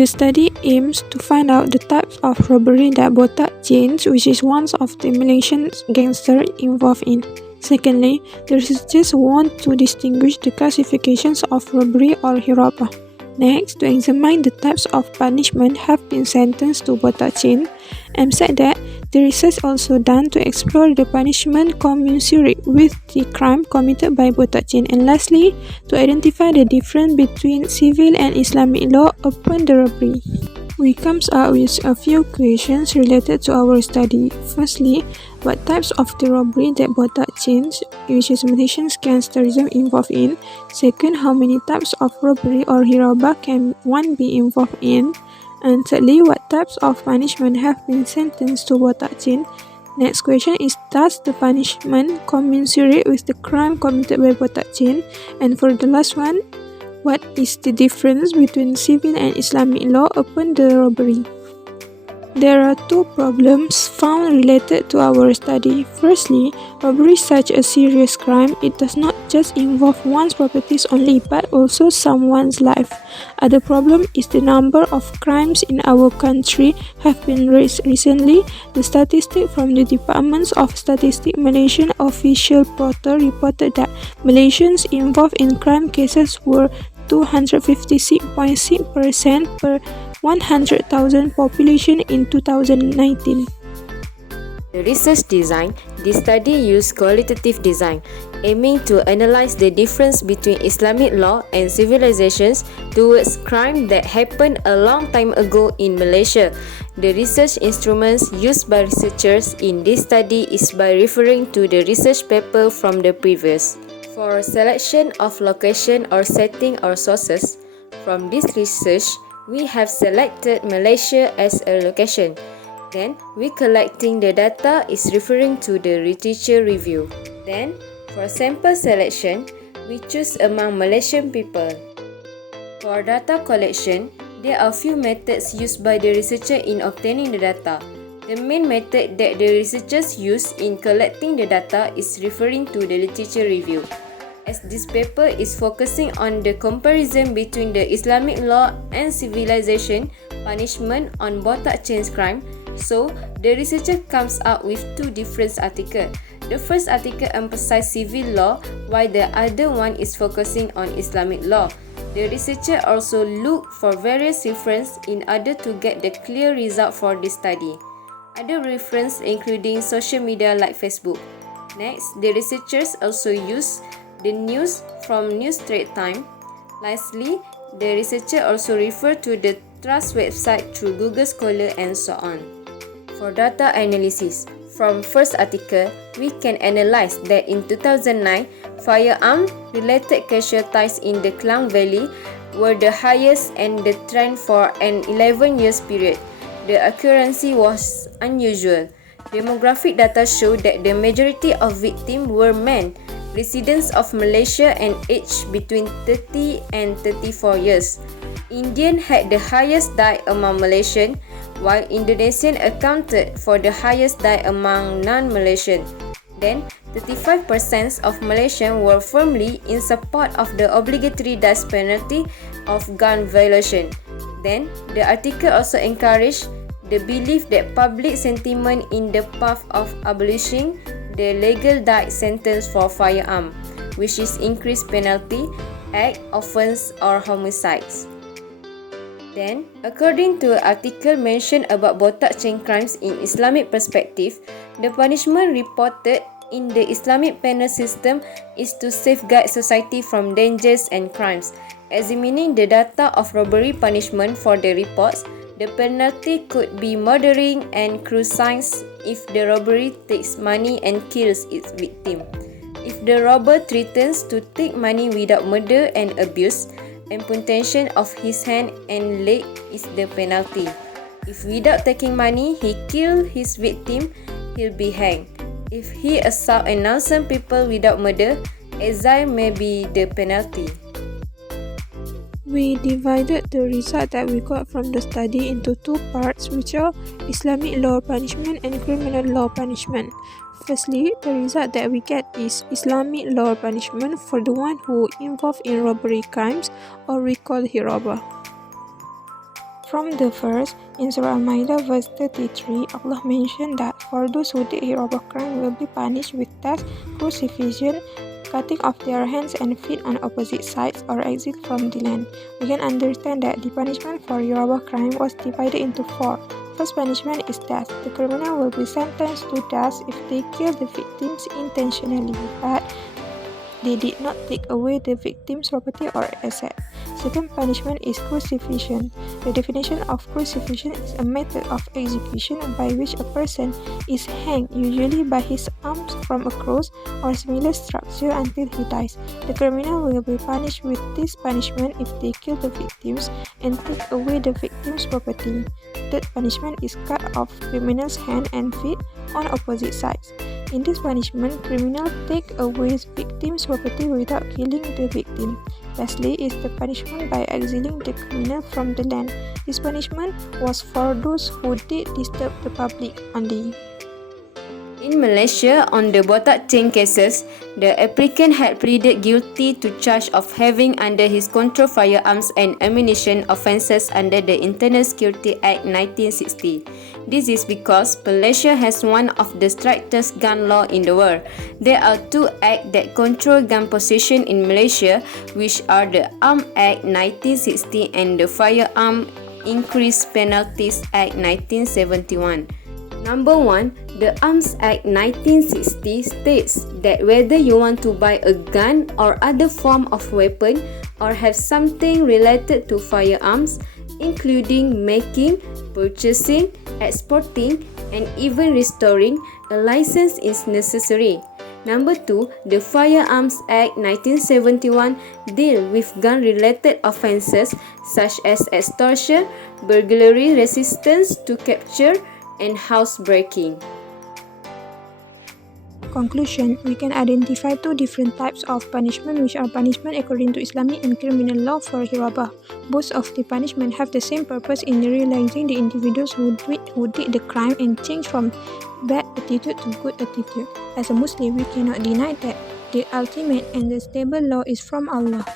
The study aims to find out the types of robbery that Botak chains, which is one of the Malaysian gangsters, involved in. Secondly, the researchers want to distinguish the classifications of robbery or hirabah. Next, to examine the types of punishment have been sentenced to Botak chain, and said that the research also done to explore the punishment commensurate with the crime committed by Botak chain, and lastly, to identify the difference between civil and Islamic law upon the robbery. We comes up with a few questions related to our study. Firstly, what types of the robbery that Botak chains, which is Malaysian gangsterism, involved in? Second, how many types of robbery or hirabah can one be involved in? And thirdly, what types of punishment have been sentenced to Botak chain? Next question is, does the punishment commensurate with the crime committed by Botak chain? And for the last one, what is the difference between civil and Islamic law upon the robbery? There are two problems found related to our study. Firstly, robbery is such a serious crime. It does not just involve one's properties only, but also someone's life. Other problem is the number of crimes in our country have been raised recently. The statistic from the Department of Statistics Malaysian official portal reported that Malaysians involved in crime cases were 256.6% per 100,000 population in 2019. The research design, the study used qualitative design, aiming to analyze the difference between Islamic law and civilizations towards crime that happened a long time ago in Malaysia. The research instruments used by researchers in this study is by referring to the research paper from the previous. For selection of location or setting or sources, from this research, we have selected Malaysia as a location. Then, we collecting the data is referring to the literature review. Then, for sample selection, we choose among Malaysian people. For data collection, there are few methods used by the researcher in obtaining the data. The main method that the researchers use in collecting the data is referring to the literature review. As this paper is focusing on the comparison between the Islamic law and civilization punishment on Botak chains crime, so the researcher comes up with two different articles. The first article emphasizes civil law, while the other one is focusing on Islamic law. The researcher also looked for various references in order to get the clear result for this study. Other references including social media like Facebook. Next, the researchers also use the news from News Straits Times. Lastly, the researcher also referred to the trust website through Google Scholar and so on. For data analysis, from first article, we can analyze that in 2009, firearm-related casualties in the Klang Valley were the highest and the trend for an 11 years period. The accuracy was unusual. Demographic data show that the majority of victims were men, residents of Malaysia and aged between 30 and 34 years. Indian had the highest die among Malaysian, while Indonesian accounted for the highest die among non-Malaysian. Then, 35% of Malaysians were firmly in support of the obligatory death penalty of gun violation. Then, the article also encouraged the belief that public sentiment in the path of abolishing the legal death sentence for firearm, which is increased penalty, act, offence or homicides. Then, according to an article mentioned about Botak chain crimes in Islamic perspective, the punishment reported in the Islamic penal system is to safeguard society from dangers and crimes. Examining the data of robbery punishment for the reports, the penalty could be murdering and crucifixion if the robbery takes money and kills its victim. If the robber threatens to take money without murder and abuse, amputation of his hand and leg is the penalty. If without taking money he kills his victim, he'll be hanged. If he assaults and innocent people without murder, exile may be the penalty. We divided the result that we got from the study into two parts, which are Islamic law punishment and criminal law punishment. Firstly, the result that we get is Islamic law punishment for the one who involved in robbery crimes, or we call hirabah. From the verse, in Surah Al-Ma'idah verse 33, Allah mentioned that for those who did horrible crime will be punished with death, crucifixion, cutting off their hands and feet on opposite sides, or exit from the land. We can understand that the punishment for horrible crime was divided into four. First punishment is death. The criminal will be sentenced to death if they kill the victims intentionally, but they did not take away the victim's property or asset. Second punishment is crucifixion. The definition of crucifixion is a method of execution by which a person is hanged, usually by his arms from a cross or similar structure until he dies. The criminal will be punished with this punishment if they kill the victims and take away the victim's property. Third punishment is cut off criminal's hand and feet on opposite sides. In this punishment, criminals take away victim's property without killing the victim. Lastly is the punishment by exiling the criminal from the land. This punishment was for those who did disturb the public only. In Malaysia, on the Botak chain cases, the applicant had pleaded guilty to charge of having under his control firearms and ammunition offences under the Internal Security Act 1960. This is because Malaysia has one of the strictest gun law in the world. There are two acts that control gun possession in Malaysia, which are the Arms Act 1960 and the Firearm Increased Penalties Act 1971. Number 1, the Arms Act 1960 states that whether you want to buy a gun or other form of weapon or have something related to firearms, including making, purchasing, exporting, and even restoring, a license is necessary. Number 2, the Firearms Act 1971 deal with gun-related offences such as extortion, burglary, resistance to capture, and housebreaking. Conclusion: we can identify two different types of punishment, which are punishment according to Islamic and criminal law for hirabah. Both of the punishment have the same purpose in realizing the individuals who did the crime and change from bad attitude to good attitude. As a Muslim, we cannot deny that the ultimate and the stable law is from Allah.